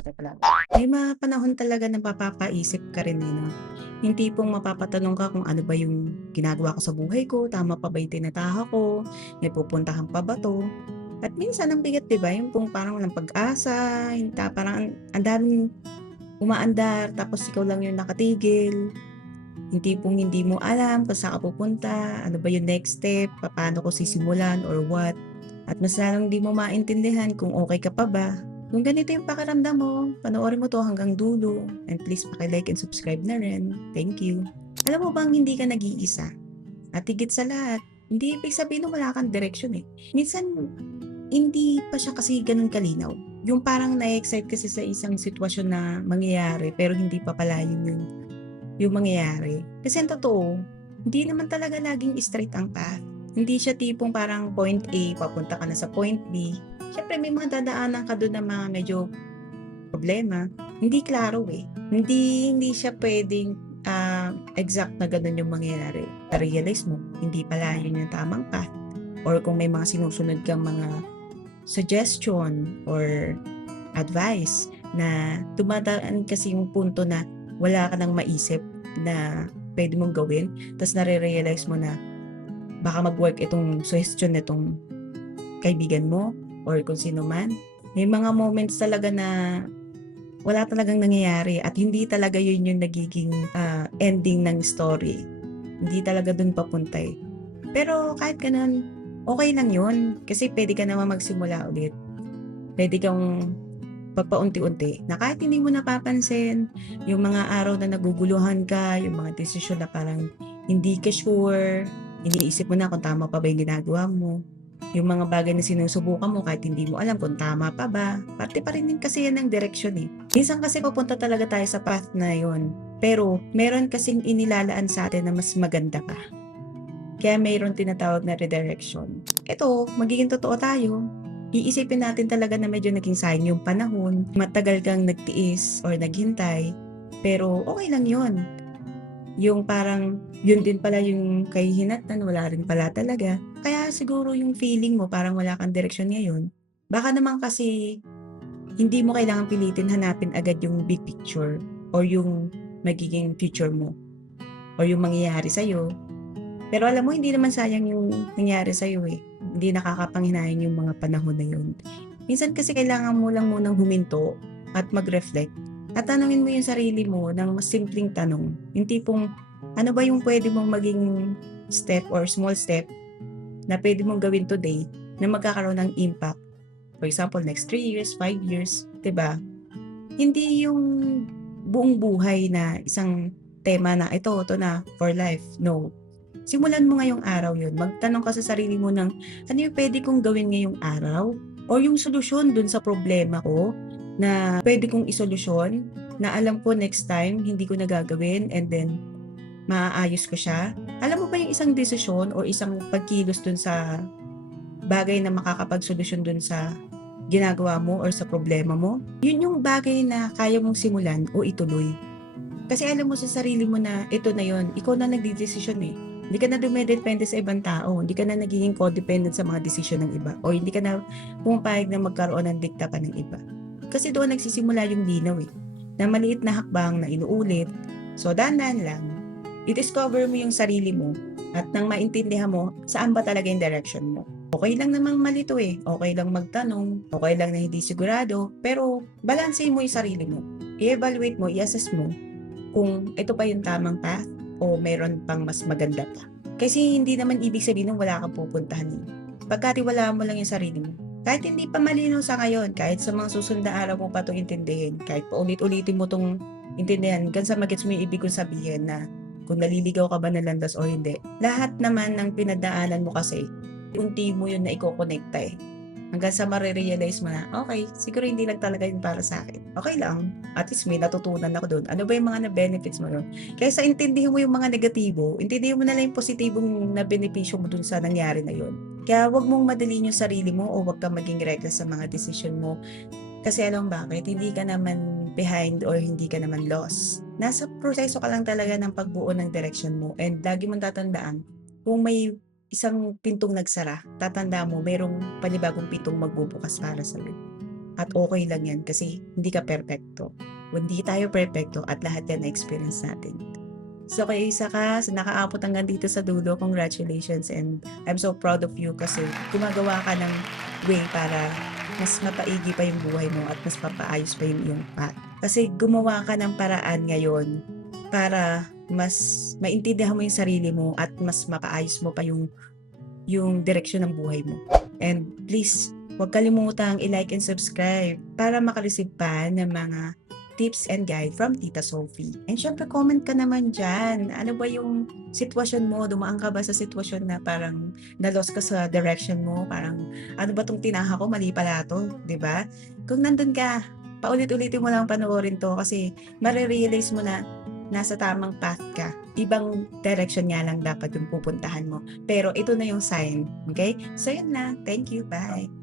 Okey pala. May mga panahon talaga na mapapaisip ka rin, eh, 'no? Yung tipong mapapatanong ka kung ano ba yung ginagawa ko sa buhay ko, tama pa ba yung tinatahak ko, may pupuntahan pa ba 'to? At minsan ang bigat 'di ba, yung kung parang walang pag-asa, yung parang ang daming umaandar tapos ikaw lang yung nakatigil, yung tipong hindi mo alam kung saan ka pupunta, ano ba yung next step, papaano ko sisimulan or what. At mas lalong di mo maintindihan kung okey ka pa ba. Kung ganito yung pakiramdam mo, panoorin mo 'to hanggang dulo and please paki-like and subscribe na rin. Thank you. Alam mo bang hindi ka nag-iisa at higit sa lahat, hindi ibig sabihin na wala kang direksyon, eh. Minsan hindi pa siya kasi gano'n kalinaw. Yung parang na-e-excite kasi sa isang sitwasyon na mangyayari pero hindi pa pala yun yung mangyayari. Kasi ang totoo, hindi naman talaga laging straight ang path. Hindi siya tipong parang point A, papunta ka na sa point B. Siyempre may mga dadaanan ka dun na mga medyo problema. Hindi klaro eh. Hindi siya pwedeng exact na ganun yung mangyayari. Na-realize mo, hindi pala yun yung tamang path. Or kung may mga sinusunod kang mga suggestion or advice na dumadaan kasi yung punto na wala ka nang maisip na pwede mong gawin, tas nare-realize mo na baka mag-work itong suggestion nitong kaibigan mo or kung sino man. May mga moments talaga na wala talagang nangyayari at hindi talaga yun yung nagiging ending ng story. Hindi talaga dun papunta eh. Pero kahit ganun, okay lang yun kasi pwede ka naman magsimula ulit. Pwede kang pagpaunti-unti na kahit hindi mo napapansin yung mga araw na naguguluhan ka, yung mga desisyon na parang hindi ka sure, iniisip mo na kung tama pa ba yung ginagawa mo, yung mga bagay na sinusubukan mo kahit hindi mo alam kung tama pa ba, parte pa rin din kasi yan ng direksyon eh. Minsan kasi papunta talaga tayo sa path na yon, pero meron kasing inilalaan sa atin na mas maganda pa. Kaya mayroon tinatawag na redirection. Ito, magiging totoo tayo. Iisipin natin talaga na medyo naging sayang yung panahon, matagal kang nagtiis or naghintay, pero okay lang yun. Yung parang yun din pala yung kahihinatnan, wala rin pala talaga. Kaya siguro yung feeling mo parang wala kang direksyon ngayon, baka naman kasi hindi mo kailangang pilitin hanapin agad yung big picture or yung magiging future mo or yung mangyayari sa'yo. Pero alam mo hindi naman sayang yung nangyari sa'yo, eh. Hindi nakakapanghinayang yung mga panahon na yun. Minsan kasi kailangan mo lang munang huminto at mag-reflect at tanungin mo yung sarili mo ng mas simpleng tanong. Yung tipong, ano ba yung pwede mong maging step or small step na pwede mong gawin today na magkakaroon ng impact? For example, next 3 years, 5 years, 'di ba? Hindi yung buong buhay na isang tema na ito na for life. No. Simulan mo ngayong araw yun. Magtanong ka sa sarili mo ng ano yung pwede kong gawin ngayong araw? O yung solusyon dun sa problema ko na pwede kong isolusyon na alam ko next time hindi ko nagagawin and then maaayos ko siya. Alam mo ba yung isang desisyon o isang pagkilos dun sa bagay na makakapagsolusyon dun sa ginagawa mo or sa problema mo? Yun yung bagay na kaya mong simulan o ituloy. Kasi alam mo sa sarili mo na ito na yon, ikaw na nagdedesisyon eh. Hindi ka na dumedepende sa ibang tao, hindi ka na nagiging codependent sa mga desisyon ng iba, o hindi ka na pumapayag na magkaroon ng dikta pa ng iba. Kasi doon nagsisimula yung linaw eh, na maliit na hakbang na inuulit. So dahan-dahan lang, i-discover mo yung sarili mo at nang maintindihan mo saan ba talaga yung direction mo. Okay lang namang malito eh, okay lang magtanong, okay lang na hindi sigurado, pero balansehin mo yung sarili mo. I-evaluate mo, i-assess mo kung ito pa yung tamang path o meron pang mas maganda pa. Kasi hindi naman ibig sabihin ng wala kang pupuntahan eh. Pagkatiwalaan mo lang yung sarili mo. Kahit hindi pa malinaw sa ngayon, kahit sa mga susunod na araw mo pa itong intindihin, kahit pa ulit-ulitin mo itong intindihan, hanggang sa magets mo yung ibig kong sabihin na kung naliligaw ka ba ng landas o hindi. Lahat naman ng pinagdaanan mo kasi, unti mo yun na iko-connecta eh. Hanggang sa marirealize mo na, okay, siguro hindi lang talaga yun para sa akin. Okay lang, at least may natutunan ako doon. Ano ba yung mga na-benefits mo doon? Kaysa intindihin mo yung mga negatibo, intindihin mo na lang yung positibong na benepisyo mo doon sa nangyari na yun. Kaya wag mong madaliin yung sarili mo o wag kang maging reckless sa mga decision mo. Kasi alam bakit, hindi ka naman behind or hindi ka naman lost. Nasa proseso ka lang talaga ng pagbuo ng direction mo and lagi mong tatandaan, kung may isang pintong nagsara, tatanda mo mayroong panibagong pintong magbubukas para sa iyo. At okay lang yan kasi hindi ka perpekto. Hindi tayo perpekto at lahat yan na-experience natin. So kay isa ka sa nakaabot hanggang dito sa dulo, congratulations and I'm so proud of you kasi gumagawa ka ng way para mas mapaigi pa yung buhay mo at mas mapaayos pa yung iyong path. Kasi gumawa ka ng paraan ngayon para mas maintindihan mo yung sarili mo at mas mapaayos mo pa yung direksyon ng buhay mo. And please, huwag kalimutang i-like and subscribe para makareceive pa ng mga tips and guide from Tita Sophie. And syempre, comment ka naman dyan. Ano ba yung sitwasyon mo? Dumaan ka ba sa sitwasyon na parang na-lost ka sa direction mo? Parang, ano ba tong tinaha ko? Mali pala to, di ba? Kung nandun ka, paulit-ulitin mo lang panoorin to kasi marirealize mo na nasa tamang path ka. Ibang direction nga lang dapat yung pupuntahan mo. Pero ito na yung sign. Okay? So yun na. Thank you. Bye.